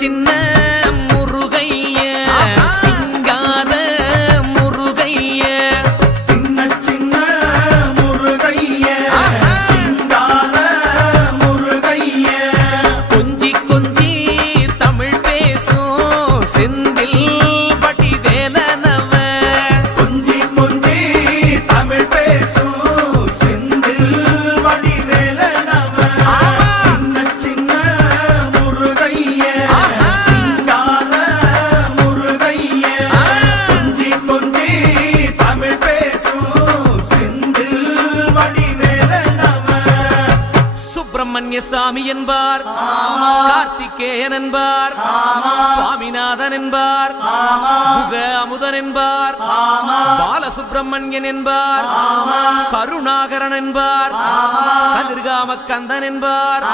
சின்ன முருகைய சிங்கார முருகைய சின்ன சின்ன முருகைய சிங்கார முருகைய கொஞ்சி கொஞ்சி தமிழ் பேசும் செந்தில் வடிவேலனவ கொஞ்சி கொஞ்சி தமிழ் பேசும் செந்தில் வடிவேலனவ சின்ன சின்ன முருகைய சிங்கார முருகைய கொஞ்சி கொஞ்சி தமிழ் பேசும் செந்தில் வடிவேலனவ சுப்பிரமணிய சாமி என்பார், கார்த்திகேயன் என்பார், சுவாமிநாதன் என்பார், முக அமுதன் என்பார், பாலசுப்பிரமணியன் என்பார், கருணாகரன் என்பார், கதிர்காம கந்தன் என்பார்.